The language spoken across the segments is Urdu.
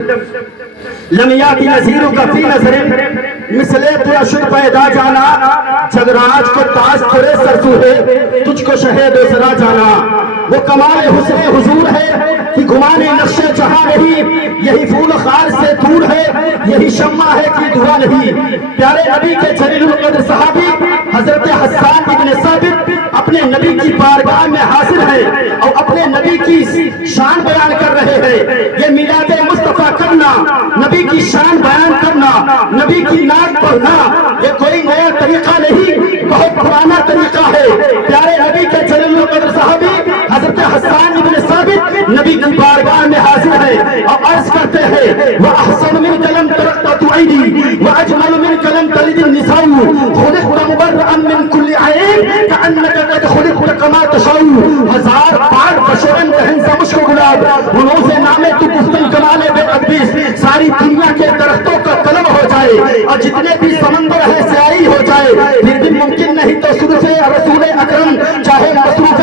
لم یاتی نذیرک فی نظر مثل تو اشد پیدا جانا جگراج کو تاج تھوڑے سرسو ہے تجھ کو شہد و سرا جانا وہ کمال حسن حضور ہے کہ گمانے نقش جہاں نہیں یہی پھول خار سے دور ہے یہی شمع ہے کہ دھواں نہیں پیارے نبی کے جلیل القدر صحابی حضرت حسان ابن ثابت اپنے نبی کی بارگاہ میں حاضر ہے اور اپنے نبی کی شان بیان کر رہے ہیں یہ میلاد مصطفیٰ کرنا نبی کی شان بیان کرنا نبی کی نعت پڑھنا یہ کوئی نیا طریقہ نہیں بہت پرانا طریقہ ہے پیارے نبی کے جلیل القدر صحابی حضرت حسان ابن ثابت نبی کی بارگاہ میں حاضر ہے اور عرض کرتے ہیں وَأَحْسَنُ مِنْكَ لَمْ تَلِدْ عَيْنِي وَأَجْمَلُ مِنْكَ لَمْ تَلِدِ النِّسَاءُ خُلِقْتَ مُبَرَّأً مِنْ كُلِّ عَيْبٍ كَأَنَّكَ قَدْ خُلِقْتَ كَمَا تَشَاءُ ہزار بار بشرن بہن سے مشک گلاب انہوں سے نامے تو گفتن کمالے بے ادبیس ساری دنیا کے درختوں کا قلم ہو جائے اور جتنے بھی سمندر ہے سیاہی ہو جائے پھر بھی ممکن نہیں تو صرف رسول اکرم چاہے مصروف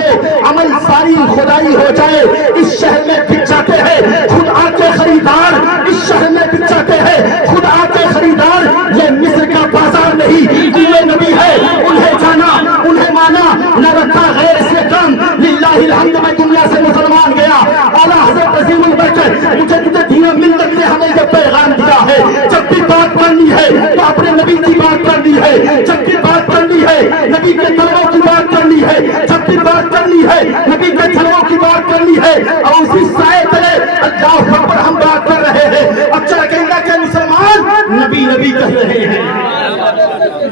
عمل ساری خدائی ہو جائے اس شہر میں بک جاتے ہیں خود آ کے خریدار اس شہر میں بک جاتے ہیں خود آ کے خریدار یہ مصر کا بازار نہیں کوئے نبی ہے انہیں جانا انہیں مانا نہ رکھا غیر سے کم للہ الحمد میں دنیا سے مسلمان گیا اعلیٰ حضرت عظیم البرکت مجدد دین و ملت نے ہمیں یہ پیغام دیا ہے جب بھی بات کرنی ہے تو اپنے نبی کی بات کرنی ہے جب بھی بات کرنی ہے نبی کے طلبوں کی بات کرنی ہے جب بھی بات کرنی ہے نبی کے طلبوں کی بات کرنی ہے اور اسی سائے تلے اللہ اکبر ہم بات کر رہے ہیں اب چل کے اللہ کے مسلمان نبی نبی کہہ رہے ہیں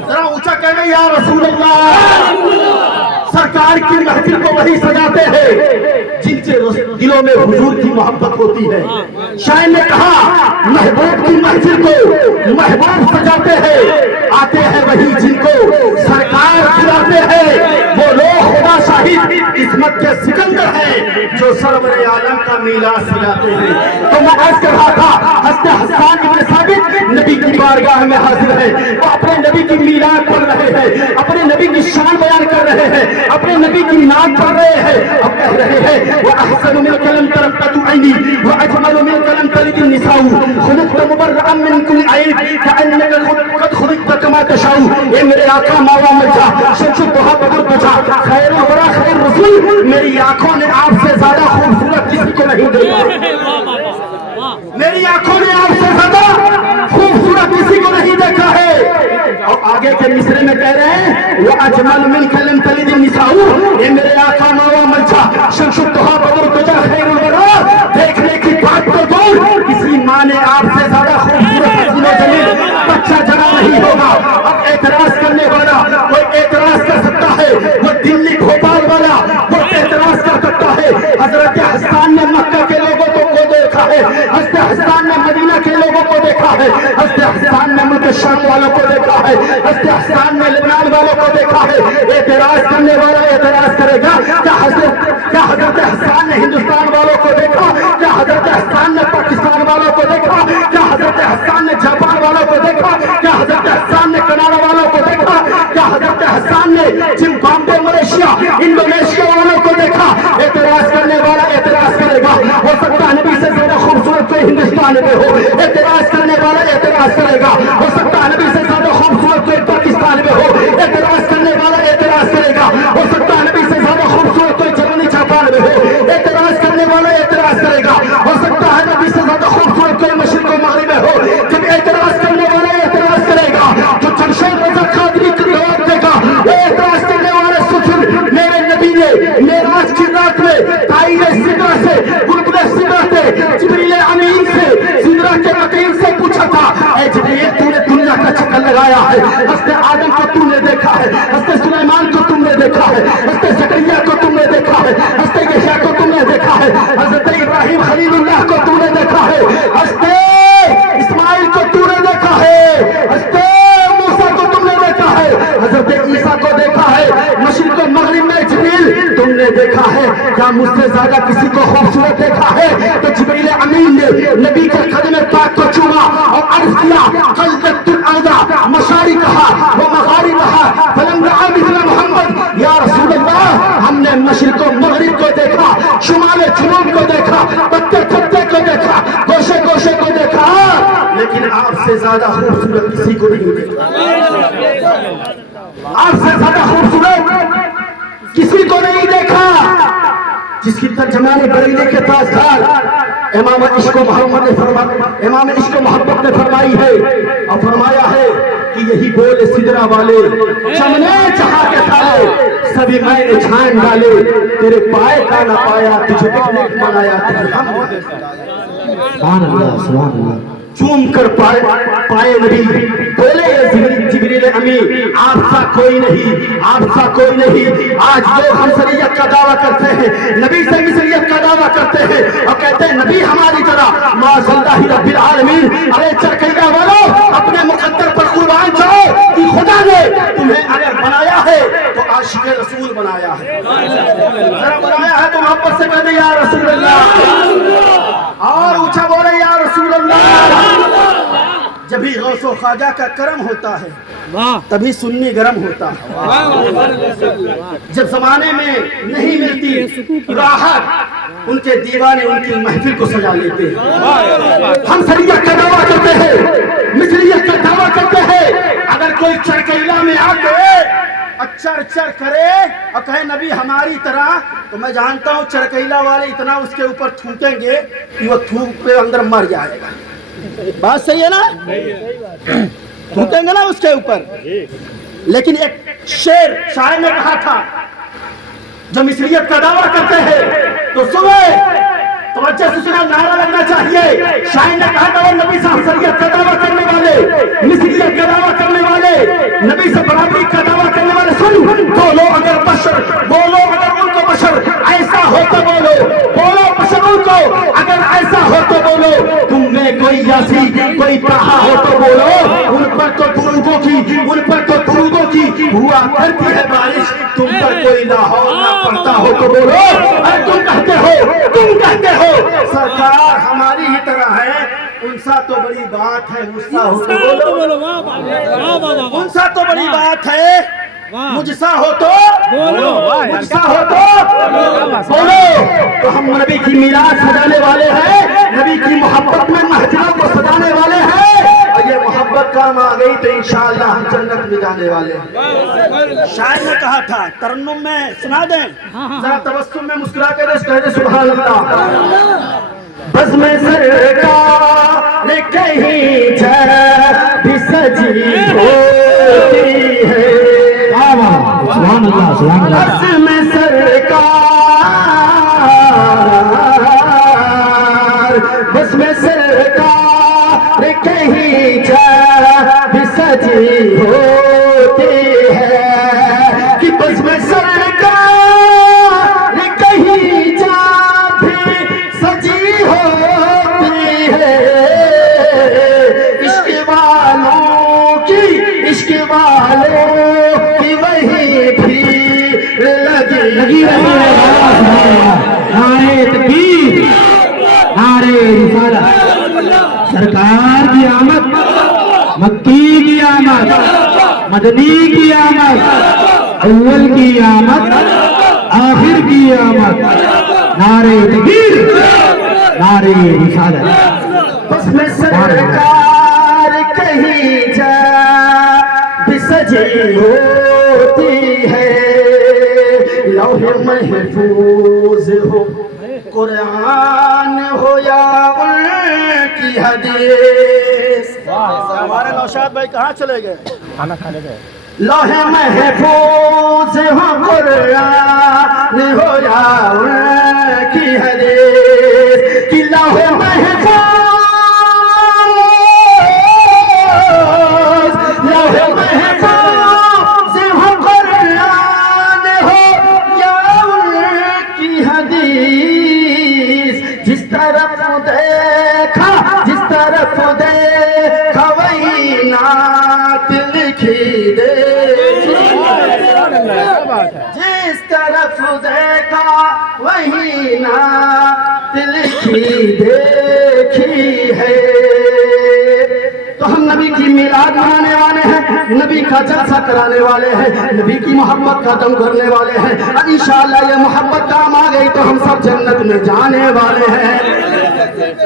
ذرا اونچا کہنے یا رسول اللہ سرکار کی محفل کو وہی سجاتے ہیں جن سے دلوں میں حضور کی محبت ہوتی ہے شاعر نے کہا محبوب کی محفل کو محبوب سجاتے ہیں آتے ہیں وہی جن کو سرکار کھلاتے ہیں وہ لوگ خدا شاہد عصمت کے سکندر ہیں جو سرور عالم کا میلاد سجاتے ہیں تو میں عرض کر رہا تھا حضرت حسان ابن ثابت نبی کی بارگاہ میں حاضر ہے وہ اپنے نبی کی میلاد پڑھ رہے ہیں اپنے نبی کی شان بیان کر رہے ہیں اپنے نبی کی نعت پڑھ رہے ہیں اب کہہ رہے ہیں وَأَحْسَنُ مِنْكَ لَمْ تَلِدْ عَيْنِي وَأَجْمَلُ مِنْكَ لَمْ تَلِدِ النِّسَاءُ خُلِقْتَ مُبَرَّأً مِنْ كُلِّ عَيْبٍ كَأَنَّكَ قَدْ خُلِقْتَ كَمَا تَشَاءُ اے میرے آقا مولا مجھا شمس الضحیٰ بدر بجا خیر الورا خیر رسول میری آنکھوں نے آپ سے زیادہ خوبصورت کسی کو نہیں دیکھا میری آنکھوں نے آپ سے زیادہ خوبصورت کسی کو نہیں دیکھا ہے اور آگے کے مصرے میں کہہ رہے ہیں وَأَجْمَلُ مِنْكَ لَمْ تَلِدِ النِّسَاءُ اے میرے آقا مولا مجھا شمس الضحیٰ بدر بجا خیر الورا دیکھنے کی بات تو دور کسی ماں نے آپ سے زیادہ خوبصورت حسین و جمیل بچہ جنا نہیں ہوگا اب اعتراض کرنے والا کوئی اعتراض کر سکتا ہے وہ دلی بھوپال والا وہ اعتراض کر سکتا ہے حضرت حسان نے مکہ کے لوگوں کو دیکھا ہے حضرت حسان نے مدینہ کے لوگوں کو دیکھا ہے حضرت حسان نے ملک شام والوں کو دیکھا ہے حضرت حسان نے لبنان والوں کو دیکھا ہے اعتراض کرنے والا اعتراض کرے گا کیا حضرت حسان نے ہندوستان والوں کو دیکھا کیا حضرت حسان نے پاکستان والوں کو دیکھا کیا حضرت حسان نے جاپان والوں کو دیکھا کیا حضرت حسان نے کینیڈا والوں کو دیکھا کیا حضرت حسان نے زمبابوے ملیشیا انڈونیشیا والوں کو دیکھا اعتراض کرنے والا اعتراض کرے گا ہو سکتا ہے نبی سے زیادہ خوبصورت کوئی ہندوستان میں ہو اعتراض کرنے والا اعتراض کرے گا ہو سکتا ہے نبی سے زیادہ خوبصورت کوئی پاکستان میں ہو اعتراض کرنے والا اعتراض کرے گا ہو سکتا ہے نبی سے زیادہ خوبصورت کوئی جرمنی جاپان میں ہو اعتراض کرنے والا اعتراض کرے گا ہو سکتا ہے نبی سے زیادہ خوبصورت کوئی مشرق و مغرب میں ہو جب اعتراض کرنے والا اعتراض کرے گا جو جمشید رضا قادری کی جواب دے گا اعتراض کرنے والے سن میرے نبی نے معراج کی رات میں طائر سدرہ سے بلبل سدرہ سے جبریل امین سے سدرہ کے مقیم سے پوچھا تھا اے جبریل تو نے دنیا کا چکر لگایا ہے حضرت آدم کو تم نے دیکھا ہے حضرت سلیمان کو تم نے دیکھا ہے حضرت زکریا کو تم نے دیکھا ہے حضرت یحییٰ کو تم نے دیکھا ہے حضرت ابراہیم خلیل اللہ کو تم نے دیکھا ہے حضرت اسماعیل کو تم نے دیکھا ہے حضرت موسیٰ کو تم نے دیکھا ہے حضرت عیسیٰ کو دیکھا ہے مشرق و مغرب میں جبریل تم نے دیکھا ہے کیا مجھ سے زیادہ کسی کو خوبصورت دیکھا ہے تو جبریل امین نے نبی کے قدم پاک کو چوما اور عرض کیا قلبت الارض مشارقہا و مغاربہا فلم رأى مثل محمد یا رسول اللہ ہم نے مشرق و مغرب کو دیکھا شمال جنوب کو دیکھا پتے پتے کو دیکھا گوشے گوشے کو دیکھا لیکن آپ سے زیادہ خوبصورت کسی کو نہیں دیکھا، آپ سے زیادہ خوبصورت کسی کو نہیں دیکھا، جس کی ترجمان بریلے کے تاجدار امام عشق و محبت نے فرمائی ہے اور فرمایا ہے کہ یہی بولے سدرا والے چمنے چاہا کے تھالے سبھی میں نے چھان ڈالے، تیرے پائے کا نہ پایا تجھے ایک بنایا تجھے ہم سبحان اللہ سبحان اللہ چوم کر پائے نبی بولے جبریل امین آپ سا کوئی نہیں، آپ سا کوئی نہیں۔ آج لوگ ہم سریت کا دعویٰ کرتے ہیں، نبی سے مثلیت کا دعویٰ کرتے ہیں اور کہتے ہیں نبی ہماری طرح، معاذ اللہ رب العالمین۔ ارے چرکیہ والو اپنے مقدر پر قربان جاؤ کہ خدا نے تمہیں اگر بنایا ہے تو عاشق رسول بنایا ہے، ذرا بنایا ہے تو محبت سے کہتے یا رسول اللہ، اور اونچا بولے یا رسول اللہ۔ جبھی غوث و خواجہ کا کرم ہوتا ہے تبھی سنی گرم ہوتا ہے۔ جب زمانے میں نہیں ملتی راحت ان کے دیوانے ان کی محفل کو سجا لیتے ہیں۔ ہم سریت کا دعویٰ کرتے ہیں، مثلیت کا دعویٰ کرتے ہیں، اگر کوئی چرکیلا میں آ کے چر چر کرے اور کہے نبی ہماری طرح، تو میں جانتا ہوں چرکیلا والے اتنا اس کے اوپر تھوکیں گے کہ وہ تھوک پہ اندر مر جائے گا۔ بات صحیح ہے نا؟ تھوکیں گے نا اس کے اوپر۔ لیکن ایک شاعر نے کہا تھا جو مثلیت کا دعویٰ کرتے ہیں تو صبح توجہ سے سنا، نعرہ لگنا چاہیے۔ شاعر نے کہا تھا وہ نبی سے ہمسریت کا دعویٰ کرنے والے، مثلیت کا دعویٰ کرنے والے، نبی سے برابری کا دعویٰ کرنے والے، سن بولو اگر بشر، بولو اگر ان کو بشر ایسا ہو تو بولو، بولو بشر ان کو اگر ایسا ہو تو بولو، تم میں کوئی یاسی کوئی پڑھا ہو تو بولو، ان پر تو درودوں کی، ان پر تو درودوں کی ہوا کرتی ہے بارش، تم پر کوئی لاہور نہ پڑتا ہو تو بولو۔ اور تم کہتے ہو سرکار ہماری ہی طرح ہے، انسا تو بڑی بات ہے، مجھسا ہو تو بولو، انسا تو بڑی بات ہے، مجھسا ہو تو بولو، مجھسا ہو تو بولو۔ تو ہم نبی کی میراث سجانے والے ہیں، نبی کی محبت میں محجروں کو سجانے والے ہیں، اور یہ محبت کام آ گئی تو انشاءاللہ ہم جنت میں جانے والے ہیں۔ شاعر نے کہا تھا، ترنم میں سنا دیں ذرا، تبسم میں مسکرا کے کہہ دیں سبحان اللہ۔ بزم سرکار کہیں بھی سجی ہوتی ہے، سبحان اللہ سبحان اللہ۔ بزم سرکار کہیں بھی سجی ہوتی ہے، کہ بزم سرکار کہیں بھی سجی ہوتی ہے، عشق والوں کی وہی بھیڑ لگی رہی ہے۔ نعرہ تکبیر، نعرہ رسالت، سرکار کی آمد، مکی کی آمد، مدنی کی آمد، اول کی آمد، آخر کی آمد، نعرہ تکبیر، نعرہ رسالت۔ بس میں سرکار کہیں جا بھی سجی ہوتی ہے، لوح محفوظ ہو قرآن ہو یا ان کی حدیث۔ ہمارے نوشاد بھائی کہاں چلے گئے؟ کھانا کھانے گئے۔ لوح محفوظ ہو قرآن ہو یا ان کی حدیث، کہ لوح محفوظ ہو قرآن ہو یا ان کی حدیث، جس طرف دیکھا وہی نعت لکھی دے، جس طرف دیکھا وہی نعت دیکھی ہے۔ تو ہم نبی کی میلاد منانے والے ہیں، نبی کا جلسہ کرانے والے ہیں، نبی کی محبت کا دم کرنے والے ہیں، اور انشاءاللہ یہ محبت کام آ گئی تو ہم سب جنت میں جانے والے ہیں۔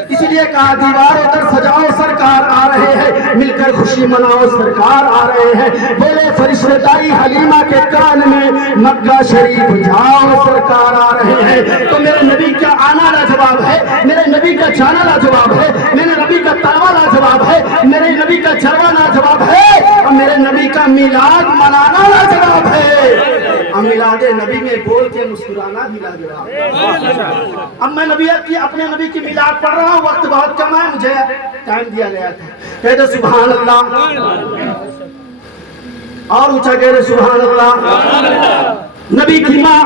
اسی لیے کہا دیواروں پر سجاؤ سرکار آ رہے خوشی مناؤ سرکار آ رہے ہیں. بولے فرشتے دائی حلیمہ کے کان میں مکہ شریف جاؤ سرکار آ رہے ہیں. تو میرے نبی کا آنا لاجواب ہے, میرے نبی کا جانا لاجواب ہے, میرے نبی کا تلوا لاجواب ہے, میرے نبی کا جلوہ لاجواب ہے, اور میرے نبی کا میلاد منانا لاجواب ہے. اور میلاد نبی میں بول کے مسکرانا بھی لاجواب ہے. اب میں اپنے نبی کی میلاد پڑھ رہا ہوں, وقت بہت کم ہے, مجھے ٹائم دیا گیا تھا. کہتے سبحان اللہ, اور اونچا کہتے سبحان اللہ. نبی کی ماں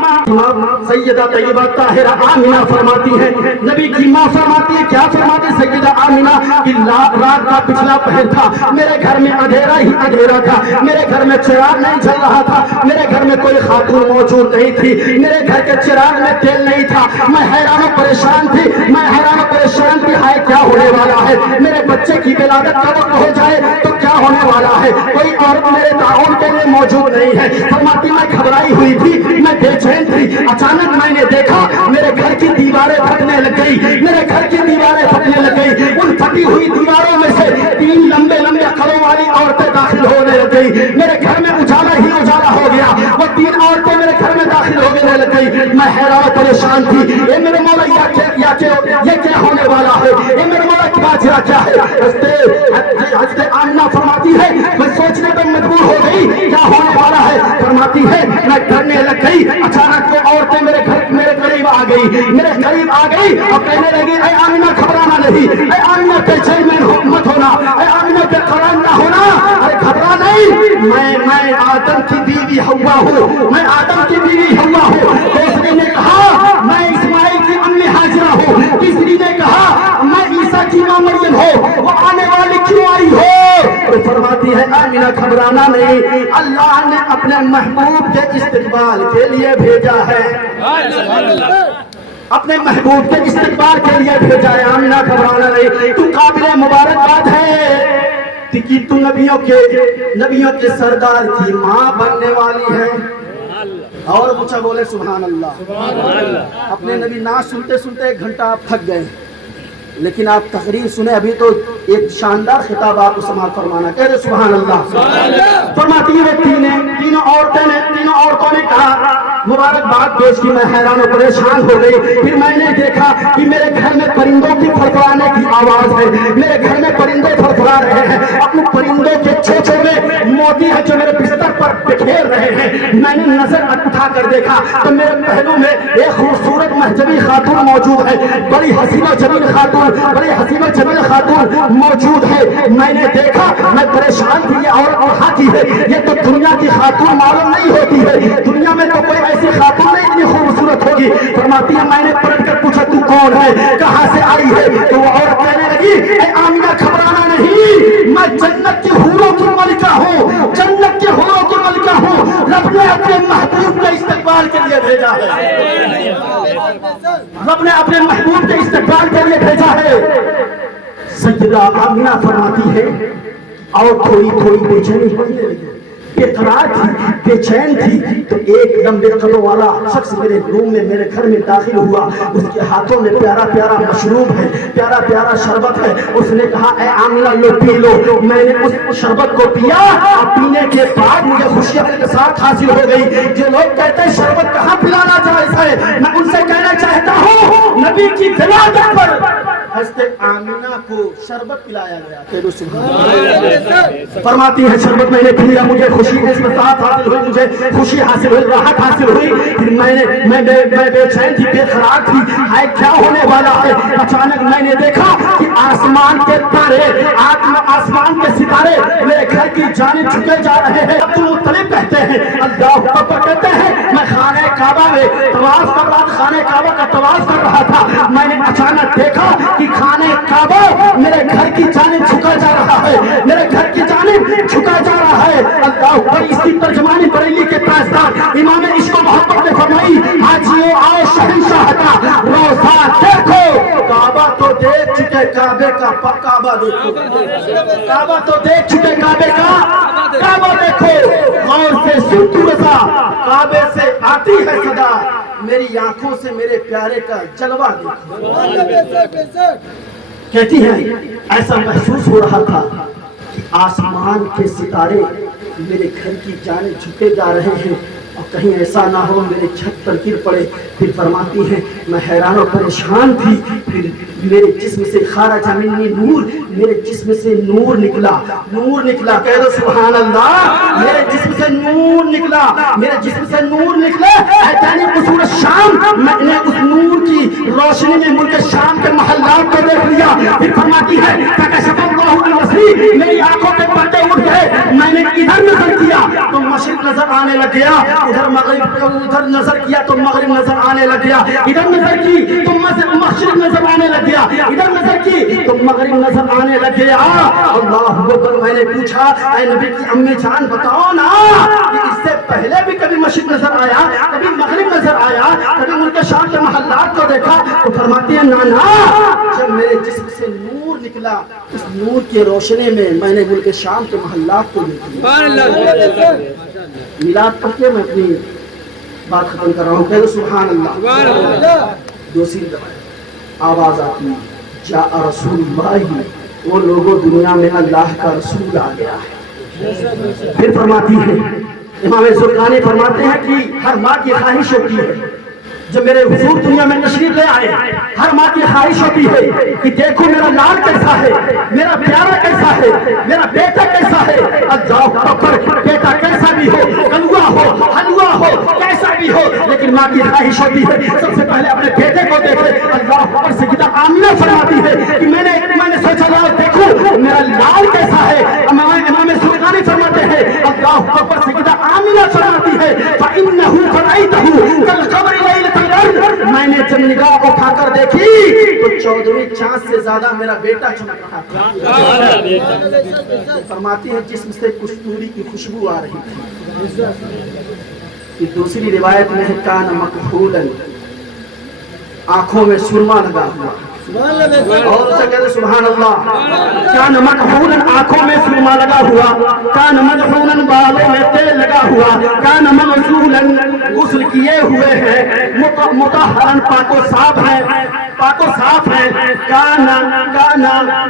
سیدہ طیبہ طاہرہ آمنہ فرماتی ہے, نبی کی ماں فرماتی ہے, کیا فرماتی ہے سیدہ آمنہ کہ رات کا پچھلا پہر تھا, میرے گھر میں اندھیرا ہی اندھیرا تھا, میرے گھر میں چراغ نہیں جل رہا تھا, میرے گھر میں کوئی خاتون موجود نہیں تھی, میرے گھر کے چراغ میں تیل نہیں تھا. میں حیران و پریشان تھی, میں حیران و پریشان تھی, ہائے کیا ہونے والا ہے, میرے بچے کی ولادت کا وقت ہو جائے تو کیا ہونے والا ہے, کوئی عورت میرے تعاون کے لیے موجود نہیں ہے. فرماتی میں گھبرائی ہوئی تھی, میں بے چین تھی. اچانک میں نے دیکھا میرے گھر کی دیواریں پھٹنے لگ گئی, میرے گھر کی دیواریں پھٹنے لگ گئی. ان پھٹی ہوئی دیواروں میں سے 3 لمبے لمبے قدوں والی عورتیں داخل ہونے لگ گئی. میرے گھر میں اجالا ہی اجالا ہو گیا, وہ 3 عورتیں میرے گھر میں داخل ہونے لگ گئی. میں حیران پریشان تھی, اے میرے مولا یہ کیا ہونے والا ہے, اے میرے مولا کی باجرا کیا ہے. حضرت آمنہ فرماتی ہے میں سوچنے پر مجبور ہو گئی کیا ہونے والا ہے. فرماتی ہے میں ڈرنے لگ گئی. اچانک وہ عورتیں میرے قریب آ گئی اور کہنے لگی اے آمنہ گھبرانا نہیں, اے آمنہ بے چین مت ہونا, اے آمنہ بے قرار نہ ہونا, ارے گھبرا نہیں, میں آدم کی بیوی حوا ہوں, میں آدم کی بیوی حوا ہوں. دوسری نے کہا میں اسماعیل کی امی ہاجرہ ہوں, تیسری نے کہا میں عیسیٰ کی ماں مریم ہوں, وہ آنے والی کیوں آئی ہو. تو فرماتی ہے آمنہ گھبرانا نہیں, اللہ نے اپنے محبوب کے استقبال کے لیے بھیجا ہے, اپنے محبوب کے استقبال کے لیے بھیجا ہے. آمنہ گھبرانا نہیں, تو قابل مبارکباد ہے کہ تو نبیوں کے سردار کی ماں بننے والی ہے. اور اونچا بولے سبحان اللہ. اپنے نبی نعت سنتے سنتے 1 گھنٹہ آپ تھک گئے, لیکن آپ تقریر سنیں, ابھی تو ایک شاندار خطاب آپ کو سماعت فرمانا. کہہ رہے سبحان اللہ. فرماتی ہے تینوں عورتوں نے کہا مبارکباد پیش کی. میں حیران و پریشان ہو گئی. پھر میں نے دیکھا کہ میرے گھر میں پرندوں کی پھڑپڑانے کی آواز ہے, میرے گھر میں پرندے پھڑپڑا رہے ہیں. اپنے پرندوں کے چھوچے میں موتی ہے جو میرے بستر پر بکھیر رہے ہیں. میں نے نظر اٹھا کر دیکھا تو میرے پہلو میں ایک خوبصورت محجبی خاتون موجود ہے, بڑی حسین و جمیل خاتون موجود ہے. میں نے دیکھا, میں پریشان تھی, یہ عورت کہاں کی ہے, یہ تو دنیا کی خاتون معلوم نہیں ہوتی ہے, دنیا میں تو کوئی ایسی خاتون نہیں اتنی خوبصورت ہوگی. فرماتی ہے میں نے پلٹ کر پوچھا تو کون ہے, کہاں سے آئی ہے. تو وہ عورت کہنے لگی اے آمنہ گھبرانا نہیں, میں جنت کی حوروں کی ملکہ ہوں, جنت کی حوروں کی ملکہ ہوں. رب نے اپنے محبوب کے استقبال کے لیے بھیجا ہے, رب نے اپنے محبوب کے استقبال کے لیے بھیجا ہے. سیدہ آمنہ فرماتی ہے اور تھوڑی بے چینی ہونے لگی, بے قرار تھی, بے چین تھی. تو ایک لمبے قدوں والا شخص میرے روم میں, میرے گھر میں داخل ہوا. اس کے ہاتھوں میں پیارا پیارا مشروب ہے, پیارا پیارا شربت ہے. اس نے کہا اے آمنہ لو پی لو. میں نے اس شربت کو پیا, اور پینے کے بعد مجھے خوشی کے ساتھ حاصل ہو گئی. جو لوگ کہتے ہیں شربت کہاں پلانا جائز ہے, میں ان سے کہنا چاہتا ہوں نبی کی ولادت پر حضرت آمنہ کو شربت پلایا گیا. فرماتی ہے شربت میں نے پیا, مجھے خوشی کے ساتھ حاصل ہوئی, مجھے خوشی حاصل ہوئی, راحت حاصل ہوئی. پھر میں بے چین تھی, بے قرار تھی, ہائے کیا ہونے والا ہے. اچانک میں نے دیکھا کہ آسمان کے تارے, آسمان کے ستارے میرے گھر کی جانب جھکے جا رہے ہیں. عبدالمطلب کہتے ہیں, اللہ اکبر کہتے ہیں, میں خانہ کعبہ میں طواف کر رہا, خانہ کعبہ کا طواف کر رہا تھا. میں نے اچانک دیکھا کہ خانہ کعبہ میرے گھر کی جانب جھکا جا رہا ہے, میرے گھر کی جانب جھکا جا رہا ہے. اللہ اکبر. اس کی ترجمانی بریلی کے تاجدار امام عشق و محبت نے فرمائی, حاجیوں آؤ شہنشاہ کا روزہ دیکھو. کعبہ تو دیکھ چکے, کعبے کا کعبہ دیکھو, کعبہ تو دیکھ چکے, کعبے کا کعبہ دیکھو. غور سے سن تو رضا, کعبے سے آتی ہے صدا, میری آنکھوں سے میرے پیارے کا جلوہ دیکھو. کہتی ہے ایسا محسوس ہو رہا تھا کہ آسمان کے ستارے میرے گھر کی جانب جھکے جا رہے ہیں اور کہیں ایسا نہ ہو میرے چھت پر گر پڑے. پھر فرماتی ہیں میں حیران و پریشان تھی. پھر میرے جسم سے خارج منی نور, میرے جسم سے نور نکلا, نور نکلا. کہہ دو سبحان اللہ. میرے جسم سے نور نکلا, میرے جسم سے نور نکلا. یعنی قصور شام, میں نے اس نور کی روشنی میں ملک شام کے محلات کو دیکھ لیا. پھر فرماتی ہے فکشف اللہ عن بصری, میری آنکھوں کے پردے اٹھ گئے. میں نے ادھر نظر کیا تو مشرق نظر آنے لگ گیا, ادھر مغرب, ادھر نظر کیا تو مغرب نظر آنے لگ گیا, ادھر نظر کی تو مشرق نظر آنے لگ گیا, ادھر نظر کی تو مغرب نظر آنے لگ گیا. اللہ اکبر. میں نے پوچھا اے نبی کی امی جان بتاؤ نا کہ اس سے پہلے بھی کبھی مشرق نظر آیا, کبھی مغرب نظر آیا, کبھی ملک شام کے محلات کو دیکھا؟ تو فرماتی ہے نا, جب میرے جسم سے نور نکلا اس نور کی روشنی میں نے ملک شام کے محلات کو دیکھا. میلاد پڑھ کے میں اپنی بات ختم کر رہا ہوں. کہہ دو سبحان اللہ. دوسری آواز آتی جاء رسول اللہ, وہ لوگوں دنیا میں اللہ کا رسول آ گیا ہے. پھر فرماتی ہے امام زرقانی فرماتے ہیں کہ ہر ماں کی خواہش ہوتی ہے جب میرے حضور دنیا میں تشریف لے آئے, ہر ماں کی خواہش ہوتی ہے کہ دیکھو میرا لال کیسا ہے, میرا پیارا کیسا ہے, میرا بیٹا کیسا ہے. اب جاؤ پر بیٹا کیسا بھی ہو, کلوا ہو, حلوا ہو, کیسا بھی ہو, لیکن ماں کی خواہش ہوتی ہے سب سے پہلے اپنے بیٹے کو دیکھے. اللہ پر سیدہ آمنہ فرماتی ہے کہ میں نے سوچا لال دیکھو میرا لال کیسا ہے. امام زرقانی فرماتے ہیں اللہ پر سیدہ آمنہ فرماتی ہے فإنه فرأيته كالقمر ليلة, میں نے جب نگاہ اٹھا کر دیکھی تو 14ویں چاند سے زیادہ میرا بیٹا چمک رہا تھا. فرماتی ہے جسم سے کستوری کی خوشبو آ رہی تھی. دوسری روایت میں ہے کان مکحولا, آنکھوں میں سرما لگا ہوا. اور جگہ سبحان اللہ. کان مکحولا, آنکھوں میں سرما لگا ہوا. کان مدفونا, بالوں میں تیل لگا ہوا. کان مغسولا, غسل کیے ہوئے ہیں. مطہرا, پاک و صاف ہے, پاک و صاف ہے. کانا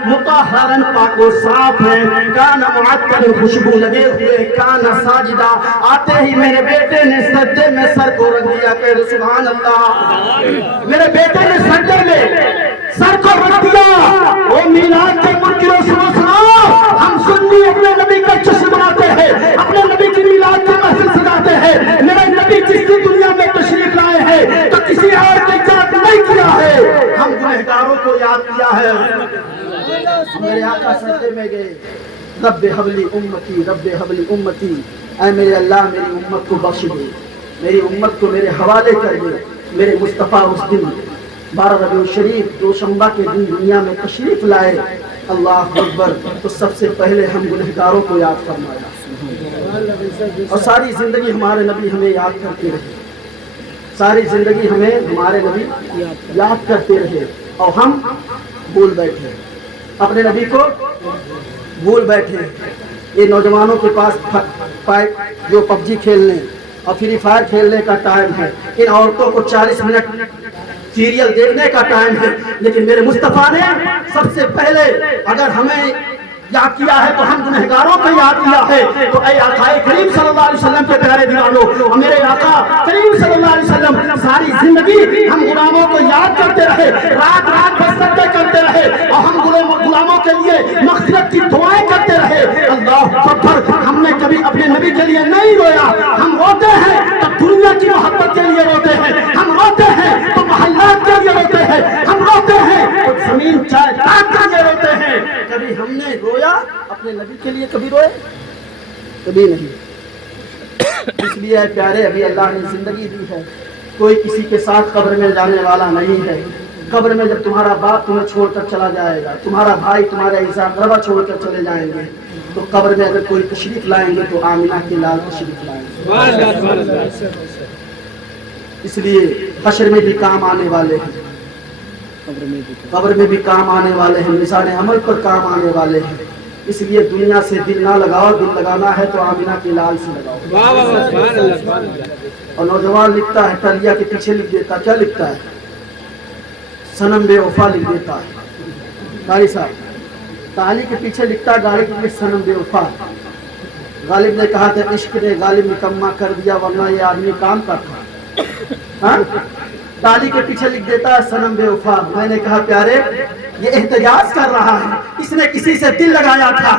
مطہرا, پاک و صاف ہے. کانا معطر, خوشبو لگے ہوئے. کانا ساجدہ, آتے ہی میرے بیٹے نے سجدے میں سر کو رکھ دیا. کہ سبحان اللہ. میرے بیٹے نے سجدے میں سر کو رکھ دیا. وہ میلاد کے منکروں سنو, ہم سنی اپنے نبی کا جشن مناتے ہیں, اپنے نبی کی میلاد کی محفل سجاتے ہیں. میرے نبی جس کی دنیا میں تشریف لائے ہیں تو کسی اور کو یاد نہیں کیا ہے, ہم گنہگاروں کو یاد کیا ہے. میرے آقا سجدے میں گئے, رب حبلی امتی, رب حبلی امتی, اے میرے اللہ میری امت کو بخش دے, میری امت کو میرے حوالے کر دے. میرے مصطفیٰ اس دن 12 ربیع الشریف دوشنبہ کے دن دنیا میں تشریف لائے. اللہ اکبر. تو سب سے پہلے ہم گنہگاروں کو یاد فرمایا اور ساری زندگی ہمارے نبی ہمیں یاد کرتے رہے, ساری زندگی ہمیں ہمارے نبی یاد کرتے رہے. اور ہم بھول بیٹھے, اپنے نبی کو بھول بیٹھے. یہ نوجوانوں کے پاس جو پب جی کھیلنے اور فری فائر کھیلنے کا ٹائم ہے, ان عورتوں کو 40 منٹ سیریل دیکھنے کا ٹائم ہے. لیکن میرے مصطفیٰ نے سب سے پہلے اگر ہمیں یاد کیا ہے تو ہم گنہگاروں کو یاد کیا ہے. تو اے آقا کریم صلی اللہ علیہ وسلم کے پیارے دیوانوں, اور میرے آقا کریم صلی اللہ علیہ وسلم ساری زندگی ہم غلاموں کو یاد کرتے رہے, رات رات بھر سجدے کرتے رہے, اور ہم غلاموں کے لیے مغفرت کی دعائیں کرتے رہے. اللہ اکبر. ہم نے کبھی اپنے نبی کے لیے نہیں رویا. ہم روتے ہیں تو دنیا کی محبت کے لیے روتے ہیں, ہم روتے ہیں تو محلات کے لیے روتے ہیں, ہم روتے ہیں تو زمین چاہت کے لیے روتے ہیں. کبھی ہم نے رویا اپنے نبی کے لیے, کبھی روئے؟ کبھی نہیں. اس لیے ہے پیارے, ابھی اللہ نے زندگی دی ہے, کوئی کسی کے ساتھ قبر میں جانے والا نہیں ہے. قبر میں جب تمہارا باپ تمہیں چھوڑ کر چلا جائے گا, تمہارا بھائی تمہارے عزیز ربا چھوڑ کر چلے جائیں گے, تو قبر میں اگر کوئی تشریف لائیں گے تو آمنہ کے لال تشریف لائیں گے. اس لیے حشر میں بھی کام آنے والے ہیں, قبر میں بھی کام آنے والے ہیں, میزان عمل پر کام آنے والے ہیں. اس لیے دنیا سے دل نہ لگاؤ, دل لگانا ہے تو آمنہ کے لال سے لگاؤ. اور نوجوان لکھتا ہے, ٹلیا کے پیچھے لکھ دیتا, کیا لکھتا ہے؟ صنم بے وفا لکھ دیتا ہے. قاری صاحب تعالی کے پیچھے لکھتا ہے گاڑی کے سنم بے وفا. غالب نے کہا تھا عشق نے غالب نکما کر دیا ورنہ یہ آدمی کام کا تھا. ہاں تالی کے پیچھے لکھ دیتا ہے سنم بے وفا. میں نے کہا پیارے یہ احتجاج کر رہا ہے, اس نے کسی سے دل لگایا تھا,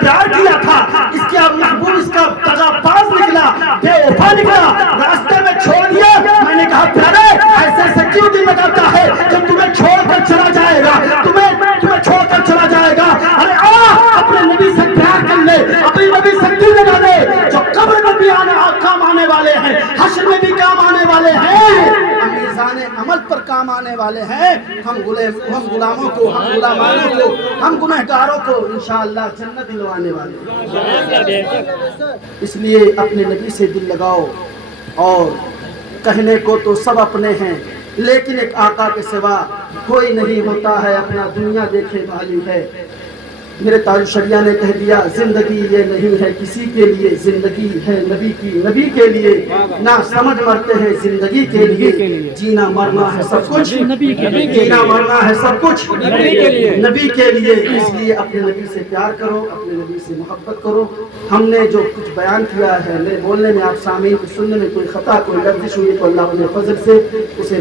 پیار کیا تھا, اس کا محبوب اس کا دغاباز نکلا, بے وفا نکلا, راستے میں چھوڑ دیا. میں نے کہا پیارے ایسے سے کیوں دل لگاتا ہے جب تمہیں چھوڑ کر چلا جائے گا, تمہیں چھوڑ کر چلا جائے گا. ارے اپنے نبی سے پیار کر لے, اپنے نبی سے دل لگا دے, جو قبر میں بھی کام آنے والے ہیں, حشر میں بھی کام آنے والے ہیں, میزان عمل پر کام آنے والے ہیں. ہم غلاموں کو, ہم غلامانوں کو, ہم گنہگاروں کو انشاءاللہ جنت دلوانے والے ہیں. اس لیے اپنے نبی سے دل لگاؤ. اور کہنے کو تو سب اپنے ہیں لیکن ایک آقا کے سوا کوئی نہیں ہوتا ہے, اپنا دنیا دیکھے والی ہے. میرے تاج الشریعہ نے کہہ دیا زندگی یہ نہیں ہے کسی کے لیے, زندگی ہے نبی کی, نبی کے لیے. نہ سمجھ مرتے ہیں زندگی کے لیے, جینا مرنا ہے سب کچھ جینا مرنا ہے سب کچھ نبی کے لیے. اس لیے اپنے نبی سے پیار کرو, اپنے نبی سے محبت کرو. ہم نے جو کچھ بیان کیا ہے میرے بولنے میں, آپ سامعین کو سننے میں کوئی خطا کوئی لفظ ہوئی تو اللہ اپنے فضل سے اسے